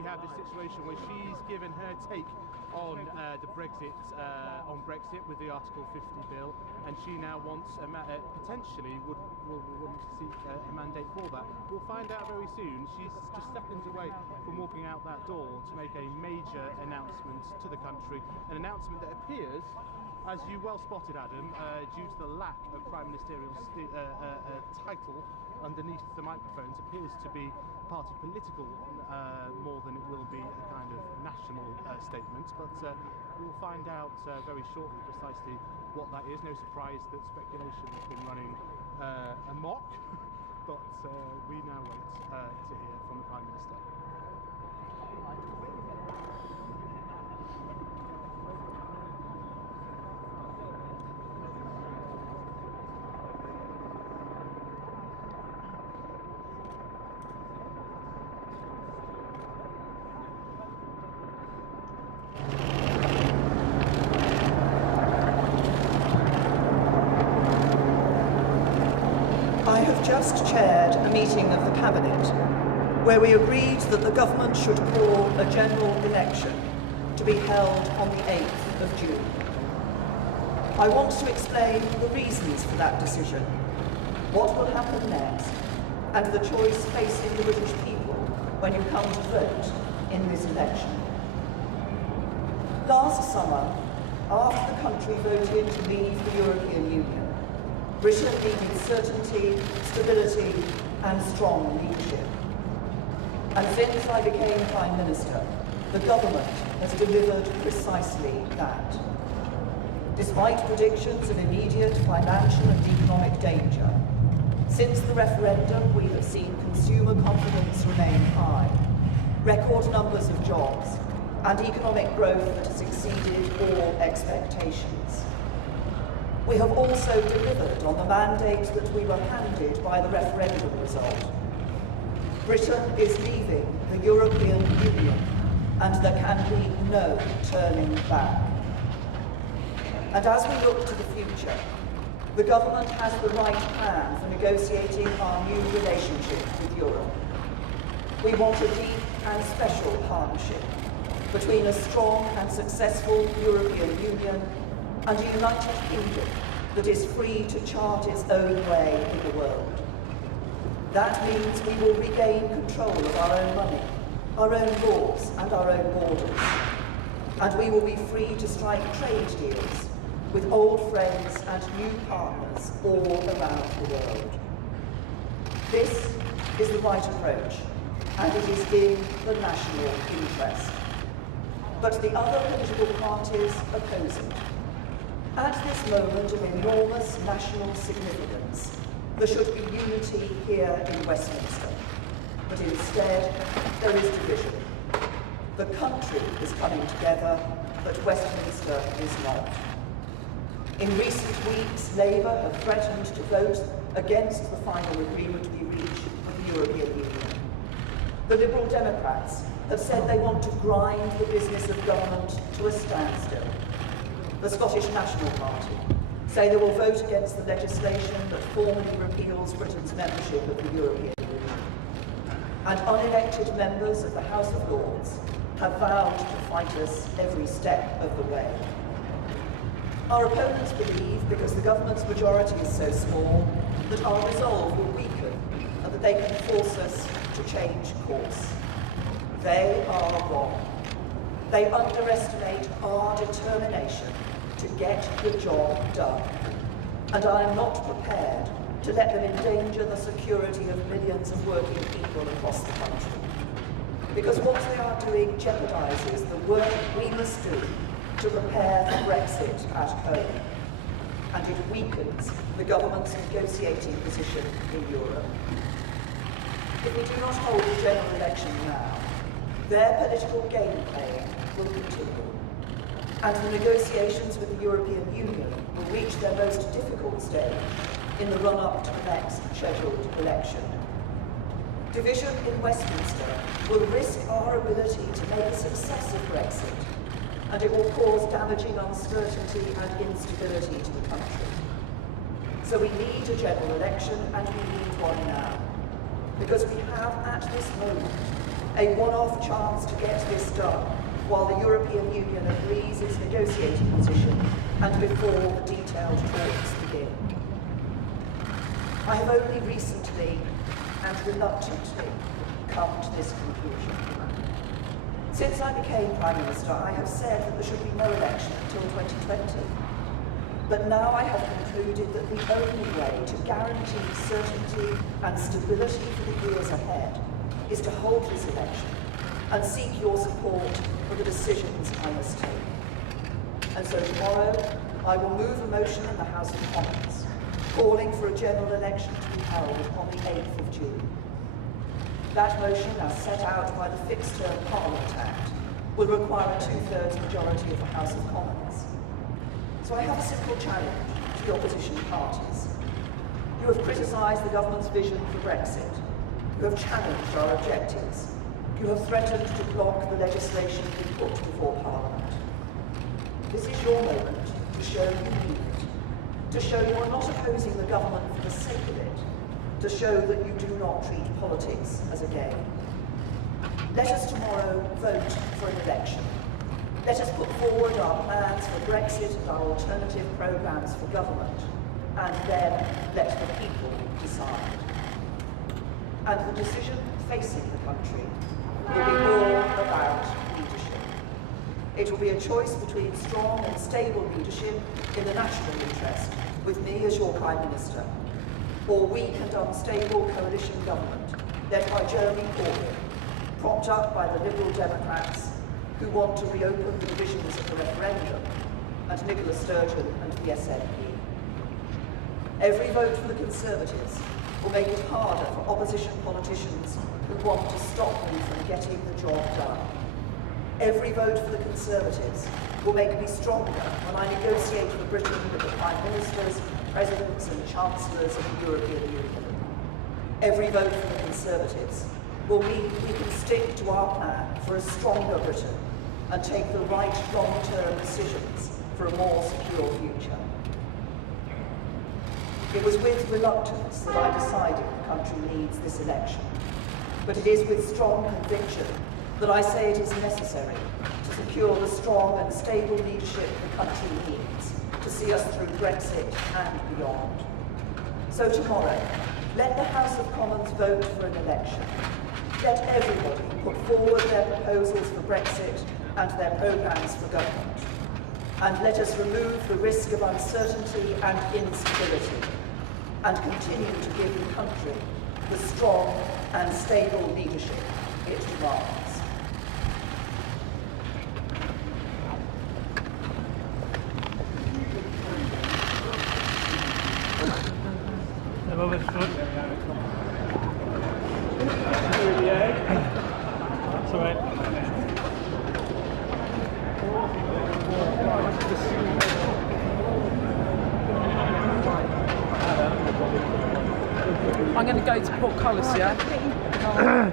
we have this situation where she's given her take on Brexit with the Article 50 bill, and she now wants potentially would seek a mandate for that. We'll find out very soon. She's just seconds away from walking out that door to make a major announcement to the country, an announcement that appears, as you well spotted, Adam, due to the lack of prime ministerial title underneath the microphones, appears to be party political more than it will be a kind of national statement. But we'll find out very shortly precisely what that is. No surprise that speculation has been running amok, but we now wait to hear from the Prime Minister. Just chaired a meeting of the Cabinet where we agreed that the government should call a general election to be held on the 8th of June. I want to explain the reasons for that decision, what will happen next, and the choice facing the British people when you come to vote in this election. Last summer, after the country voted to leave the European Union, Britain needed certainty, stability, and strong leadership. And since I became Prime Minister, the government has delivered precisely that. Despite predictions of immediate financial and economic danger, since the referendum we have seen consumer confidence remain high, record numbers of jobs, and economic growth that has exceeded all expectations. We have also delivered on the mandate that we were handed by the referendum result. Britain is leaving the European Union, and there can be no turning back. And as we look to the future, the government has the right plan for negotiating our new relationship with Europe. We want a deep and special partnership between a strong and successful European Union and a United Kingdom that is free to chart its own way in the world. That means we will regain control of our own money, our own laws and our own borders. And we will be free to strike trade deals with old friends and new partners all around the world. This is the right approach, and it is in the national interest. But the other political parties oppose it. At this moment of enormous national significance, there should be unity here in Westminster. But instead, there is division. The country is coming together, but Westminster is not. In recent weeks, Labour have threatened to vote against the final agreement we reached with the European Union. The Liberal Democrats have said they want to grind the business of government to a standstill. The Scottish National Party say they will vote against the legislation that formally repeals Britain's membership of the European Union. And unelected members of the House of Lords have vowed to fight us every step of the way. Our opponents believe, because the government's majority is so small, that our resolve will weaken and that they can force us to change course. They are wrong. They underestimate our determination to get the job done. And I am not prepared to let them endanger the security of millions of working people across the country. Because what they are doing jeopardizes the work we must do to prepare for Brexit at home. And it weakens the government's negotiating position in Europe. If we do not hold a general election now, their political game playing will continue. And the negotiations with the European Union will reach their most difficult stage in the run-up to the next scheduled election. Division in Westminster will risk our ability to make a success of Brexit, and it will cause damaging uncertainty and instability to the country. So we need a general election, and we need one now, because we have at this moment a one-off chance to get this done while the European Union agrees its negotiating position and before the detailed talks begin. I have only recently and reluctantly come to this conclusion. Since I became Prime Minister, I have said that there should be no election until 2020. But now I have concluded that the only way to guarantee certainty and stability for the years ahead is to hold this election and seek your support for the decisions I must take. And so tomorrow, I will move a motion in the House of Commons calling for a general election to be held on the 8th of June. That motion, as set out by the Fixed Term Parliament Act, will require a two-thirds majority of the House of Commons. So I have a simple challenge to the opposition parties. You have criticised the government's vision for Brexit. You have challenged our objectives. You have threatened to block the legislation we put before Parliament. This is your moment to show you mean it, to show you are not opposing the government for the sake of it, to show that you do not treat politics as a game. Let us tomorrow vote for an election. Let us put forward our plans for Brexit and our alternative programmes for government, and then let the people decide. And the decision facing the country will be more about leadership. It will be a choice between strong and stable leadership in the national interest, with me as your Prime Minister, or weak and unstable coalition government led by Jeremy Corbyn, propped up by the Liberal Democrats who want to reopen the divisions of the referendum, and Nicola Sturgeon and the SNP. Every vote for the Conservatives will make it harder for opposition politicians who want to stop me from getting the job done. Every vote for the Conservatives will make me stronger when I negotiate for Britain with the Prime Ministers, Presidents and Chancellors of the European Union. Every vote for the Conservatives will mean we can stick to our plan for a stronger Britain and take the right long-term decisions for a more secure future. It was with reluctance that I decided the country needs this election, but it is with strong conviction that I say it is necessary to secure the strong and stable leadership the country needs to see us through Brexit and beyond. So tomorrow, let the House of Commons vote for an election. Let everybody put forward their proposals for Brexit and their programmes for government. And let us remove the risk of uncertainty and instability and continue to give the country the strong and stable leadership it demands. That's all right. I'm going to go to portcullis, yeah?